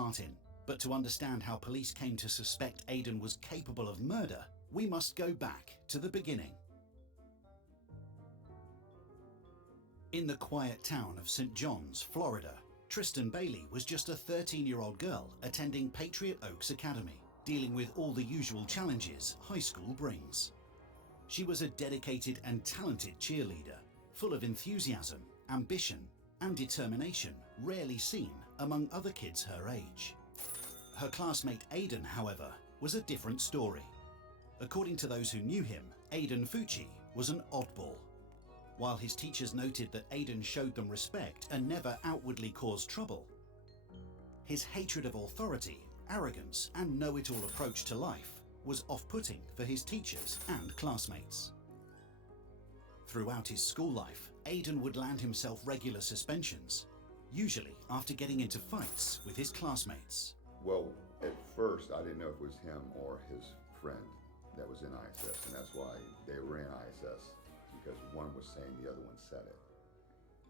part in. But to understand how police came to suspect Aidan was capable of murder, we must go back to the beginning. In the quiet town of St. John's, Florida, Tristan Bailey was just a 13-year-old girl attending Patriot Oaks Academy, dealing with all the usual challenges high school brings. She was a dedicated and talented cheerleader, full of enthusiasm, ambition, and determination rarely seen among other kids her age. Her classmate Aidan, however, was a different story. According to those who knew him, Aidan Fucci was an oddball. While his teachers noted that Aidan showed them respect and never outwardly caused trouble, his hatred of authority, arrogance, and know-it-all approach to life was off-putting for his teachers and classmates. Throughout his school life, Aidan would land himself regular suspensions, usually after getting into fights with his classmates. Well, at first I didn't know if it was him or his friend that was in ISS, and that's why they were in ISS, because one was saying the other one said it.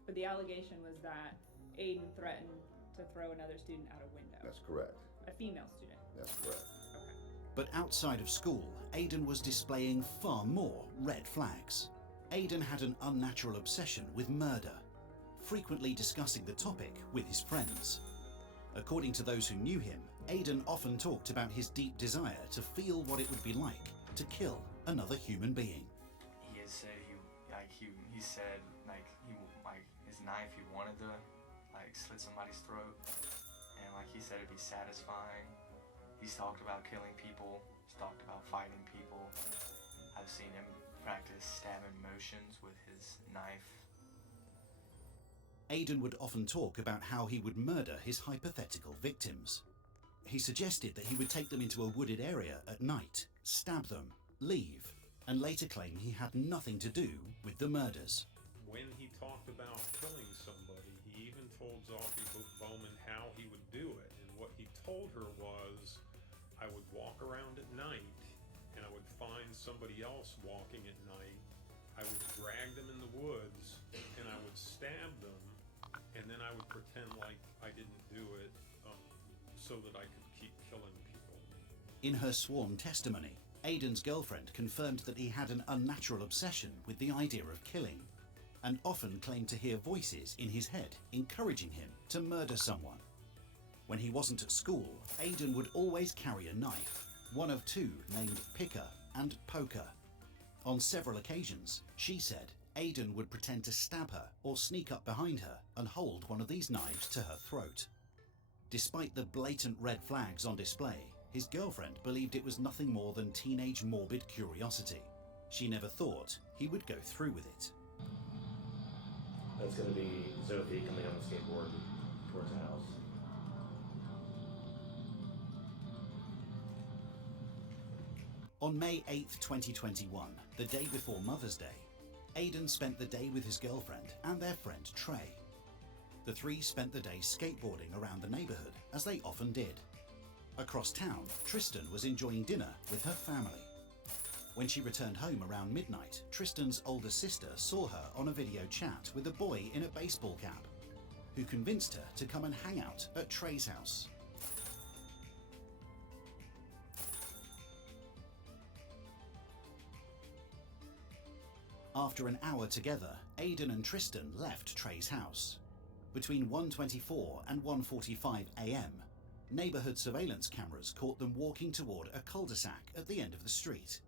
But the allegation was that Aidan threatened to throw another student out a window. That's correct. A female student. That's correct. Okay. But outside of school, Aidan was displaying far more red flags. Aidan had an unnatural obsession with murder, frequently discussing the topic with his friends. According to those who knew him, Aidan often talked about his deep desire to feel what it would be like to kill another human being. He had said he said his knife, he wanted to slit somebody's throat, and he said it'd be satisfying. He's talked about killing people. He's talked about fighting people. I've seen him practice stabbing motions with his knife. Aidan would often talk about how he would murder his hypothetical victims. He suggested that he would take them into a wooded area at night, stab them, leave, and later claim he had nothing to do with the murders. When he talked about killing somebody, he even told Zofie Bowman how he would do it. And what he told her was, I would walk around at night and I would find somebody else walking at night. I would drag them in the woods and I would stab them, and then I would pretend like I didn't do it so that I could keep killing people. In her sworn testimony, Aidan's girlfriend confirmed that he had an unnatural obsession with the idea of killing, and often claimed to hear voices in his head encouraging him to murder someone. When he wasn't at school, Aidan would always carry a knife, one of two named Picker and Poker. On several occasions, she said Aidan would pretend to stab her or sneak up behind her and hold one of these knives to her throat. Despite the blatant red flags on display, his girlfriend believed it was nothing more than teenage morbid curiosity. She never thought he would go through with it. That's going to be Zofie coming on the skateboard towards the house. On May 8th, 2021, the day before Mother's Day, Aidan spent the day with his girlfriend and their friend Trey. The three spent the day skateboarding around the neighborhood, as they often did. Across town, Tristan was enjoying dinner with her family. When she returned home around midnight, Tristan's older sister saw her on a video chat with a boy in a baseball cap, who convinced her to come and hang out at Trey's house. After an hour together, Aidan and Tristan left Trey's house. Between 1:24 and 1:45 a.m., neighborhood surveillance cameras caught them walking toward a cul-de-sac at the end of the street.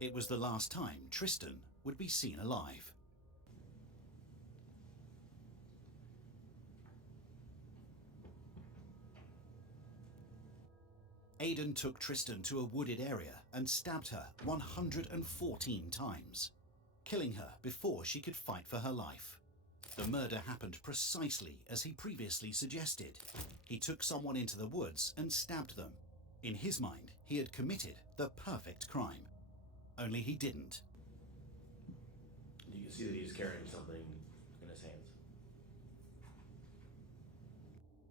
It was the last time Tristan would be seen alive. Aidan took Tristan to a wooded area and stabbed her 114 times, killing her before she could fight for her life. The murder happened precisely as he previously suggested. He took someone into the woods and stabbed them. In his mind, he had committed the perfect crime. Only he didn't. You can see that he's carrying something in his hands.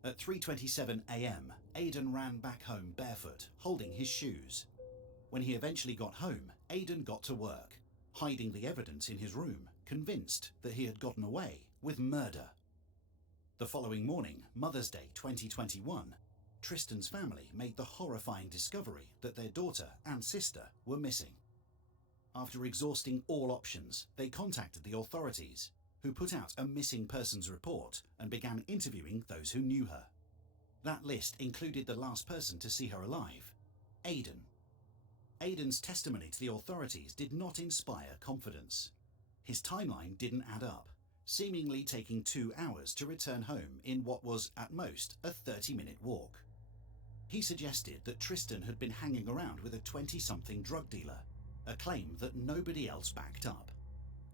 At 3:27 a.m., Aidan ran back home barefoot, holding his shoes. When he eventually got home, Aidan got to work, hiding the evidence in his room, convinced that he had gotten away with murder. The following morning, Mother's Day 2021, Tristan's family made the horrifying discovery that their daughter and sister were missing. After exhausting all options, they contacted the authorities, who put out a missing persons report and began interviewing those who knew her. That list included the last person to see her alive, Aidan. Aidan's testimony to the authorities did not inspire confidence. His timeline didn't add up, seemingly taking 2 hours to return home in what was, at most, a 30-minute walk. He suggested that Tristan had been hanging around with a 20-something drug dealer, a claim that nobody else backed up.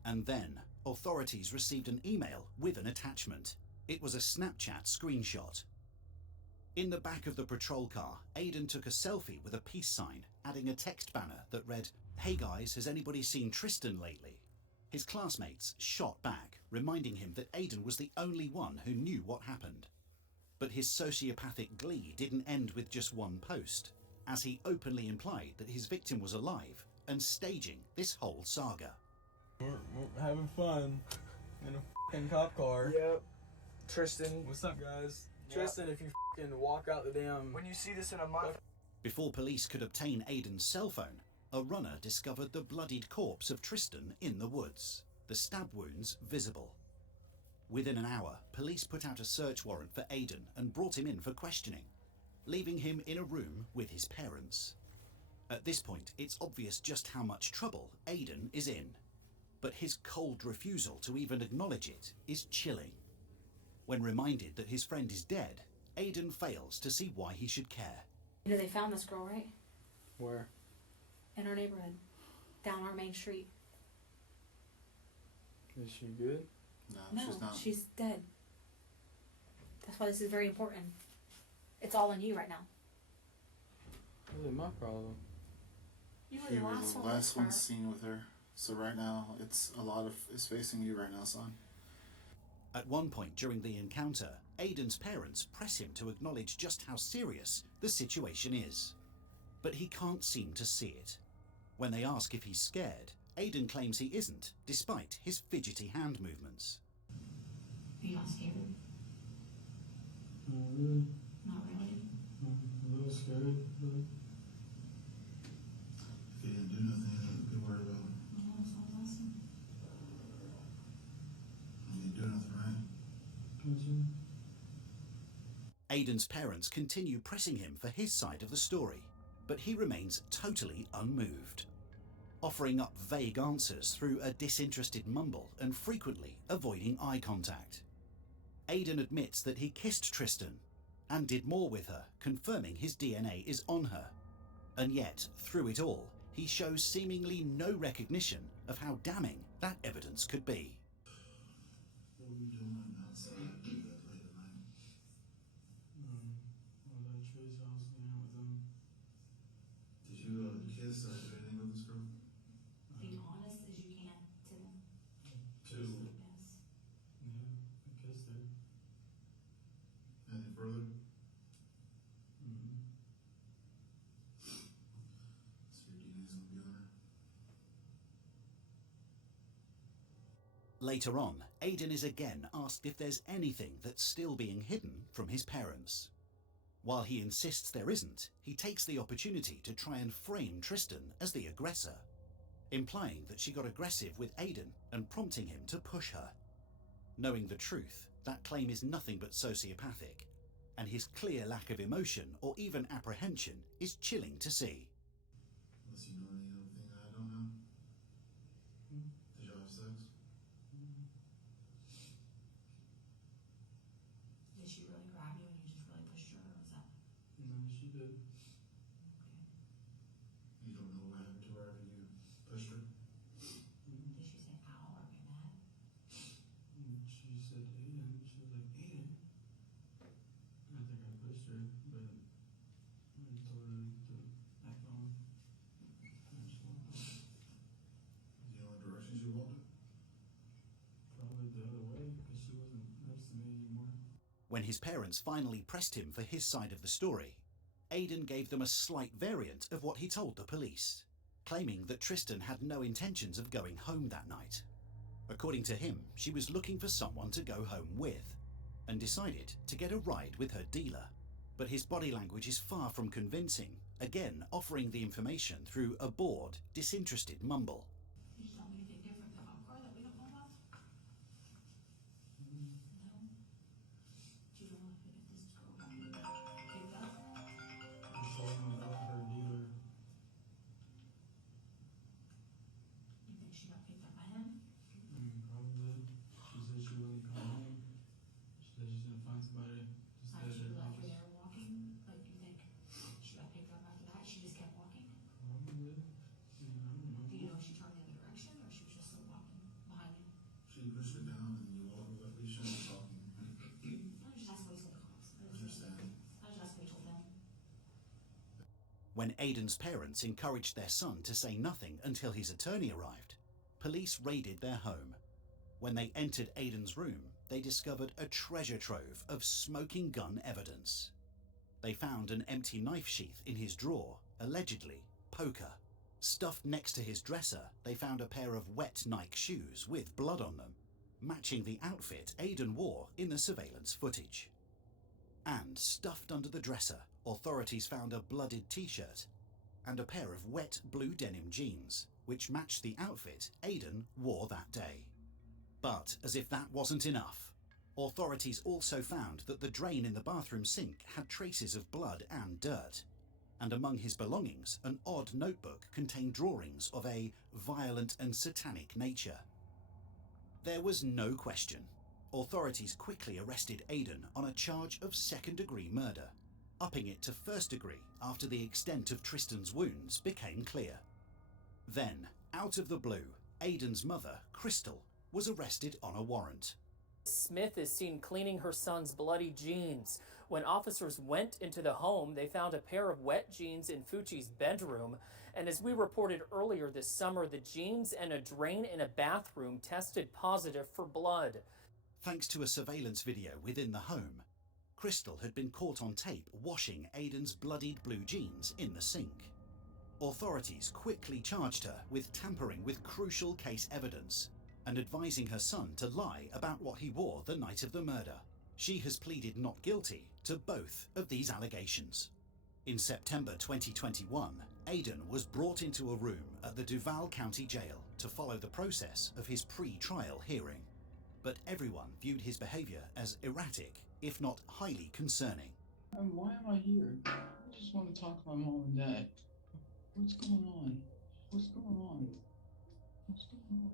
And then, authorities received an email with an attachment. It was a Snapchat screenshot. In the back of the patrol car, Aidan took a selfie with a peace sign, adding a text banner that read, "Hey guys, has anybody seen Tristan lately?" His classmates shot back, reminding him that Aidan was the only one who knew what happened. But his sociopathic glee didn't end with just one post, as he openly implied that his victim was alive and staging this whole saga. We're having fun in a fucking cop car. Yep. Tristan. What's up, guys? Yep. Tristan, if you fucking walk out the damn... When you see this in a month. Before police could obtain Aidan's cell phone, a runner discovered the bloodied corpse of Tristan in the woods, the stab wounds visible. Within an hour, police put out a search warrant for Aidan and brought him in for questioning, leaving him in a room with his parents. At this point, it's obvious just how much trouble Aidan is in, but his cold refusal to even acknowledge it is chilling. When reminded that his friend is dead, Aidan fails to see why he should care. You know, they found this girl, right? Where? In our neighborhood. Down our main street. Is she good? No, she's not. she's dead. That's why this is very important. It's all on you right now. Really my problem. You were You the were last the one last with one her. seen with her. So right now, it's facing you right now, son. At one point during the encounter, Aidan's parents press him to acknowledge just how serious the situation is. But he can't seem to see it. When they ask if he's scared, Aidan claims he isn't, despite his fidgety hand movements. Are you not scared? Not really. Not really. I'm a little scared, but... If he didn't do nothing, I'd be worried about him. No, it's not awesome. He didn't do nothing, right? Aidan's parents continue pressing him for his side of the story, but he remains totally unmoved, offering up vague answers through a disinterested mumble and frequently avoiding eye contact. Aidan admits that he kissed Tristan and did more with her, confirming his DNA is on her. And yet, through it all, he shows seemingly no recognition of how damning that evidence could be. What were you doing outside late at night? I was at Trey's house hanging out with him. Did you kiss or do anything with this girl? Be honest as you can to them. Two. Yes. Yeah, I kissed her. Anything further? Mm-hmm. So your DNA's gonna be on her? Later on, Aidan is again asked if there's anything that's still being hidden from his parents. While he insists there isn't, he takes the opportunity to try and frame Tristan as the aggressor, implying that she got aggressive with Aidan and prompting him to push her. Knowing the truth, that claim is nothing but sociopathic, and his clear lack of emotion or even apprehension is chilling to see. Unless you know anything I don't know. Did y'all have sex? Did she really grab you and you just really pushed her, or was that No, she did. okay? You don't know what happened to her after you pushed her? Did she say ow or get mad? And she said Aiden. She was like, Aiden. I think I pushed her, but I told her to act on. And she walked off. Do you know what direction she walked? Probably the other way, because she wasn't nice to me anymore. When his parents finally pressed him for his side of the story, Aidan gave them a slight variant of what he told the police, claiming that Tristan had no intentions of going home that night. According to him, she was looking for someone to go home with, and decided to get a ride with her dealer. But his body language is far from convincing, again offering the information through a bored, disinterested mumble. Did you tell me anything different about her that we don't know about? No? Do you know if this girl got picked up? I saw him about her dealer. You think she got picked up by him? Probably. She said she wouldn't come home. She said she's gonna find somebody to stay After at she their left her house. there walking? Like, you think she got picked up after that? She just kept walking? Probably. Yeah, I don't know. Do you know if she turned the other direction or she was just still walking behind you? She pushed her down and you walk away. You shouldn't be talking. I was just asking what he told the cops. I was just asking what he told them. When Aiden's parents encouraged their son to say nothing until his attorney arrived, police raided their home. When they entered Aiden's room, they discovered a treasure trove of smoking gun evidence. They found an empty knife sheath in his drawer, allegedly poker. Stuffed next to his dresser, they found a pair of wet Nike shoes with blood on them, matching the outfit Aiden wore in the surveillance footage. And stuffed under the dresser, authorities found a blooded t-shirt and a pair of wet blue denim jeans, which matched the outfit Aiden wore that day. But as if that wasn't enough, authorities also found that the drain in the bathroom sink had traces of blood and dirt. And among his belongings, an odd notebook contained drawings of a violent and satanic nature. There was no question. Authorities quickly arrested Aiden on a charge of second-degree murder, upping it to first degree after the extent of Tristan's wounds became clear. Then, out of the blue, Aiden's mother, Crystal, was arrested on a warrant. Smith is seen cleaning her son's bloody jeans. When officers went into the home, they found a pair of wet jeans in Fucci's bedroom. And as we reported earlier this summer, the jeans and a drain in a bathroom tested positive for blood. Thanks to a surveillance video within the home, Crystal had been caught on tape washing Aiden's bloodied blue jeans in the sink. Authorities quickly charged her with tampering with crucial case evidence and advising her son to lie about what he wore the night of the murder. She has pleaded not guilty to both of these allegations. In September 2021, Aiden was brought into a room at the Duval County Jail to follow the process of his pre-trial hearing. But everyone viewed his behavior as erratic, if not highly concerning. Why am I here? I just want to talk to my mom and dad. What's going on? What's going on? What's going on?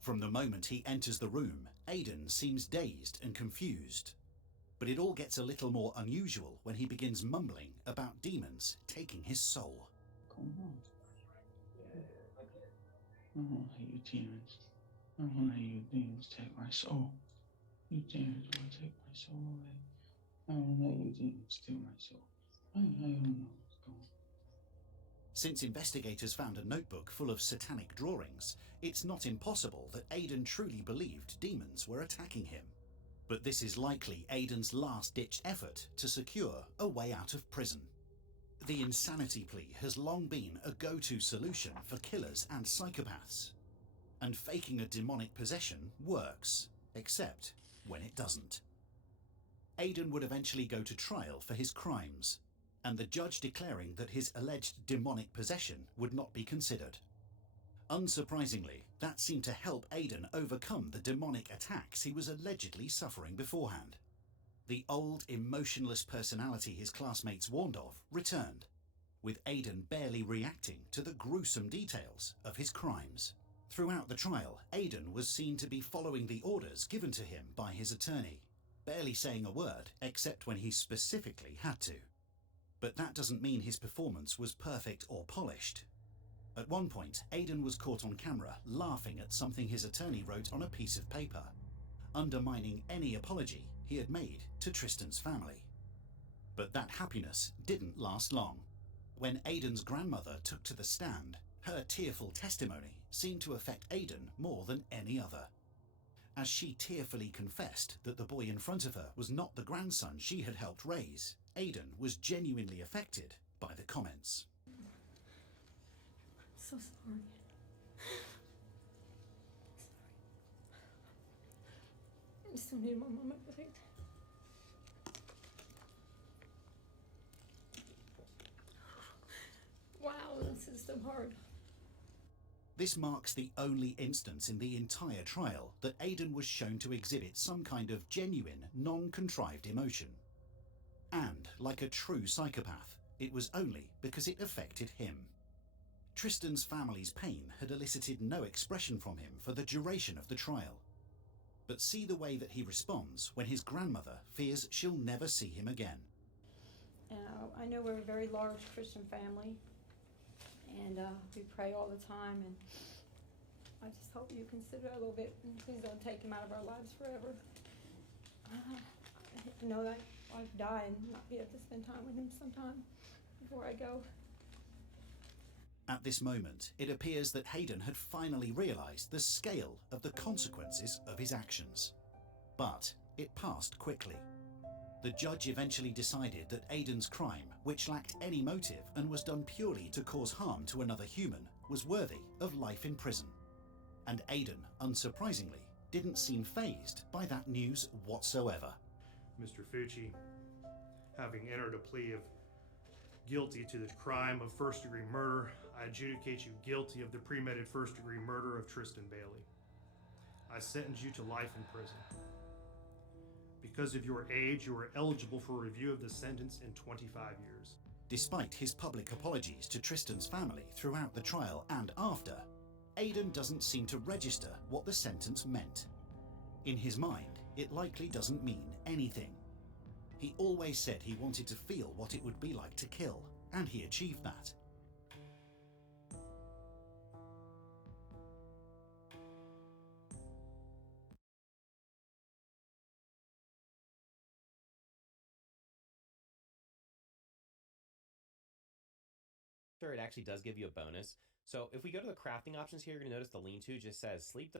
From the moment he enters the room, Aiden seems dazed and confused. But it all gets a little more unusual when he begins mumbling about demons taking his soul. Come on. I don't want to you demons. I don't want to you demons take my soul. You demons want to take my soul away. I don't let you demons steal my soul. I don't know what's going on. Since investigators found a notebook full of satanic drawings, it's not impossible that Aiden truly believed demons were attacking him. But this is likely Aiden's last-ditch effort to secure a way out of prison. The insanity plea has long been a go-to solution for killers and psychopaths. And faking a demonic possession works, except when it doesn't. Aiden would eventually go to trial for his crimes, and the judge declaring that his alleged demonic possession would not be considered. Unsurprisingly, that seemed to help Aiden overcome the demonic attacks he was allegedly suffering beforehand. The old, emotionless personality his classmates warned of returned, with Aiden barely reacting to the gruesome details of his crimes. Throughout the trial, Aiden was seen to be following the orders given to him by his attorney, barely saying a word except when he specifically had to. But that doesn't mean his performance was perfect or polished. At one point, Aiden was caught on camera laughing at something his attorney wrote on a piece of paper, undermining any apology he had made to Tristan's family. But that happiness didn't last long. When Aiden's grandmother took to the stand, her tearful testimony seemed to affect Aiden more than any other. As she tearfully confessed that the boy in front of her was not the grandson she had helped raise, Aiden was genuinely affected by the comments. So sorry. I just don't need my mama back. them hard. This marks the only instance in the entire trial that Aidan was shown to exhibit some kind of genuine, non-contrived emotion. And, like a true psychopath, it was only because it affected him. Tristan's family's pain had elicited no expression from him for the duration of the trial. But see the way that he responds when his grandmother fears she'll never see him again. I know we're a very large Christian family, and we pray all the time, and I just hope you consider it a little bit, and please don't take him out of our lives forever. I hate to know that I'd die and not be able to spend time with him sometime before I go. At this moment, it appears that Hayden had finally realised the scale of the consequences of his actions. But it passed quickly. The judge eventually decided that Aidan's crime, which lacked any motive and was done purely to cause harm to another human, was worthy of life in prison. And Aidan, unsurprisingly, didn't seem fazed by that news whatsoever. Mr. Fucci, having entered a plea of guilty to the crime of first-degree murder, I adjudicate you guilty of the premeditated first-degree murder of Tristan Bailey. I sentence you to life in prison. Because of your age, you are eligible for review of the sentence in 25 years. Despite his public apologies to Tristan's family throughout the trial and after, Aidan doesn't seem to register what the sentence meant. In his mind, it likely doesn't mean anything. He always said he wanted to feel what it would be like to kill, and he achieved that. It actually does give you a bonus. So if we go to the crafting options here, you're going to notice the lean-to just says sleep.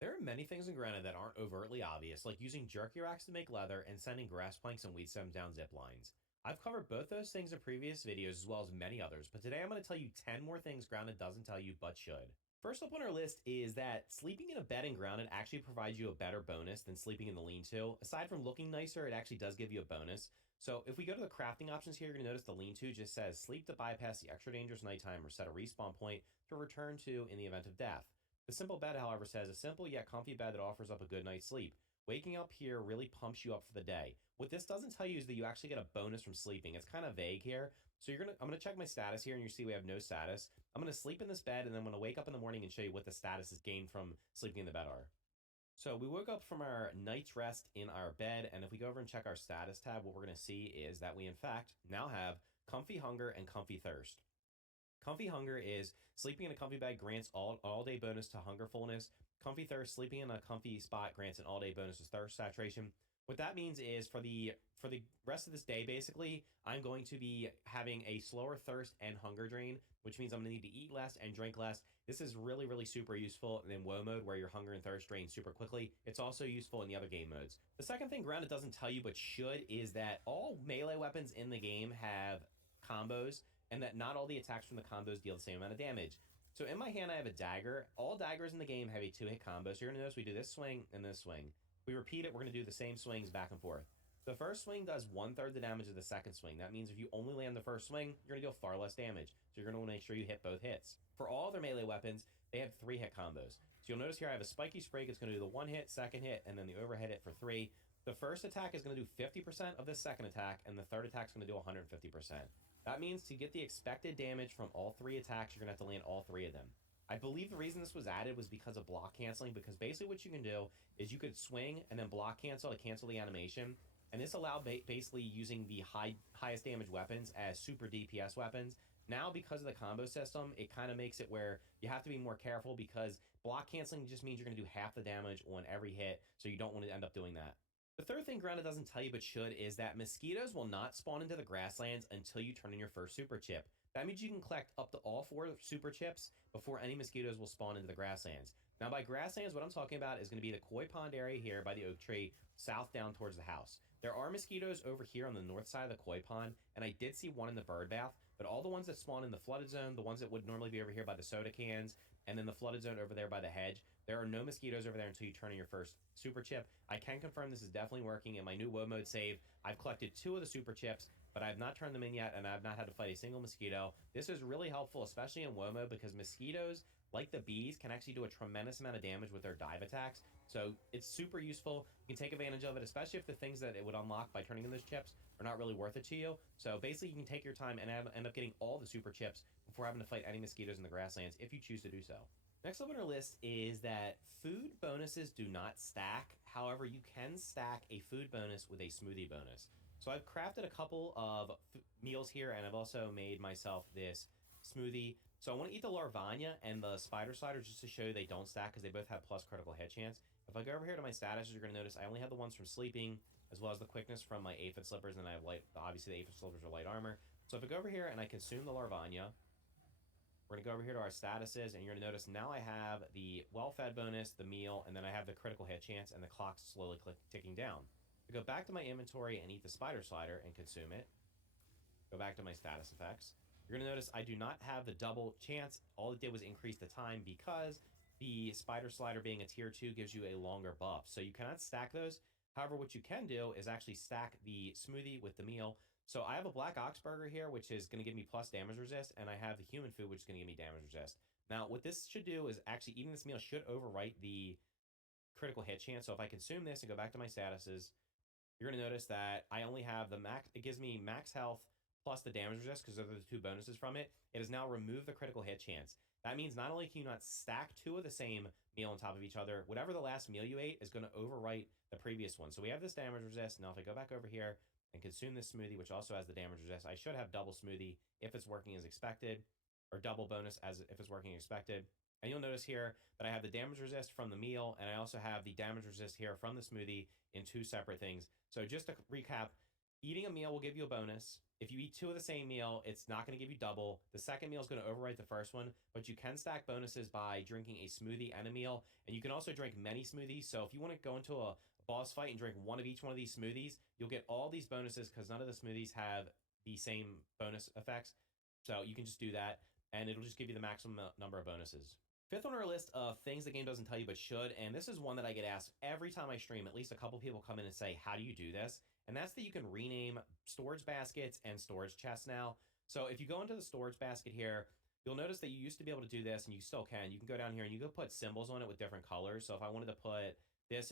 There are many things in Granite that aren't overtly obvious, like using jerky racks to make leather and sending grass planks and weed stems down zip lines. I've covered both those things in previous videos as well as many others, but today I'm going to tell you 10 more things Grounded doesn't tell you but should. First up on our list is that sleeping in a bed in Grounded actually provides you a better bonus than sleeping in the lean-to. Aside from looking nicer, it actually does give you a bonus. So if we go to the crafting options here, you're going to notice the lean-to just says sleep to bypass the extra dangerous nighttime or set a respawn point to return to in the event of death. The simple bed, however, says a simple yet comfy bed that offers up a good night's sleep. Waking up here really pumps you up for the day. What this doesn't tell you is that you actually get a bonus from sleeping. It's kind of vague here. So I'm going to check my status here, and you see we have no status. I'm going to sleep in this bed, and then I'm going to wake up in the morning and show you what the status is gained from sleeping in the bed are. So we woke up from our night's rest in our bed, and if we go over and check our status tab, what we're going to see is that we in fact now have comfy hunger and comfy thirst. Comfy hunger is sleeping in a comfy bed grants all day bonus to hungerfulness. Comfy thirst, sleeping in a comfy spot grants an all day bonus to thirst saturation. What that means is for the rest of this day, basically, I'm going to be having a slower thirst and hunger drain, which means I'm going to need to eat less and drink less. This is really, really super useful in WoW mode where your hunger and thirst drain super quickly. It's also useful in the other game modes. The second thing Grounded doesn't tell you but should is that all melee weapons in the game have combos, and that not all the attacks from the combos deal the same amount of damage. So in my hand, I have a dagger. All daggers in the game have a 2-hit combo. So you're going to notice we do this swing and this swing. If we repeat it, we're going to do the same swings back and forth. The first swing does 1/3 the damage of the second swing. That means if you only land the first swing, you're going to deal far less damage. So you're going to want to make sure you hit both hits. For all other melee weapons, they have 3-hit combos. So you'll notice here I have a spiky sprig. It's going to do the 1 hit, second hit, and then the overhead hit for 3. The first attack is going to do 50% of the second attack, and the third attack is going to do 150%. That means to get the expected damage from all 3 attacks, you're going to have to land all 3 of them. I believe the reason this was added was because of block canceling, because basically what you can do is you could swing and then block cancel to cancel the animation, and this allowed basically using the highest damage weapons as super DPS weapons. Now, because of the combo system, it kind of makes it where you have to be more careful, because block canceling just means you're going to do half the damage on every hit, so you don't want to end up doing that. The third thing Grounded doesn't tell you but should is that mosquitoes will not spawn into the grasslands until you turn in your first super chip. That means you can collect up to all 4 super chips before any mosquitoes will spawn into the grasslands. Now by grasslands, what I'm talking about is going to be the koi pond area here by the oak tree, south down towards the house. There are mosquitoes over here on the north side of the koi pond, and I did see one in the bird bath, but all the ones that spawn in the flooded zone, the ones that would normally be over here by the soda cans, and then the flooded zone over there by the hedge, there are no mosquitoes over there until you turn in your first super chip. I can confirm this is definitely working in my new WoW mode save. I've collected 2 of the super chips. but I've not turned them in yet, and I've not had to fight a single mosquito. This is really helpful, especially in WOMO, because mosquitoes, like the bees, can actually do a tremendous amount of damage with their dive attacks. So it's super useful. You can take advantage of it, especially if the things that it would unlock by turning in those chips are not really worth it to you. So basically, you can take your time and end up getting all the super chips before having to fight any mosquitoes in the grasslands if you choose to do so. Next up on our list is that food bonuses do not stack. However, you can stack a food bonus with a smoothie bonus. So I've crafted a couple of meals here, and I've also made myself this smoothie. So I want to eat the Larvania and the Spider Slider just to show you they don't stack because they both have plus critical hit chance. If I go over here to my statuses, you're going to notice I only have the ones from sleeping, as well as the quickness from my aphid slippers, and I have light, obviously the aphid slippers are light armor. So if I go over here and I consume the Larvania, we're going to go over here to our statuses, and you're going to notice now I have the well-fed bonus, the meal, and then I have the critical hit chance, and the clock's slowly ticking down. I go back to my inventory and eat the Spider Slider and consume it. Go back to my status effects. You're going to notice I do not have the double chance. All it did was increase the time because the Spider Slider being a tier 2 gives you a longer buff. So you cannot stack those. However, what you can do is actually stack the smoothie with the meal. So I have a Black Ox Burger here, which is going to give me plus damage resist, and I have the human food, which is going to give me damage resist. Now, what this should do is actually eating this meal should overwrite the critical hit chance. So if I consume this and go back to my statuses, you're going to notice that I only have the max. It gives me max health plus the damage resist because those are the two bonuses from it. It has now removed the critical hit chance. That means not only can you not stack two of the same meal on top of each other, whatever the last meal you ate is going to overwrite the previous one. So we have this damage resist. Now if I go back over here and consume this smoothie, which also has the damage resist, I should have double smoothie if it's working as expected, or double bonus as if it's working as expected. And you'll notice here that I have the damage resist from the meal, and I also have the damage resist here from the smoothie in two separate things. So just to recap, eating a meal will give you a bonus. If you eat two of the same meal, it's not going to give you double. The second meal is going to overwrite the first one, but you can stack bonuses by drinking a smoothie and a meal, and you can also drink many smoothies. So if you want to go into a boss fight and drink one of each one of these smoothies, you'll get all these bonuses because none of the smoothies have the same bonus effects. So you can just do that, and it'll just give you the maximum number of bonuses. Fifth on our list of things the game doesn't tell you but should, and this is one that I get asked every time I stream. At least a couple people come in and say, how do you do this? And that's that you can rename storage baskets and storage chests now. So if you go into the storage basket here, you'll notice that you used to be able to do this, and you still can. You can go down here and you can put symbols on it with different colors. So if I wanted to put this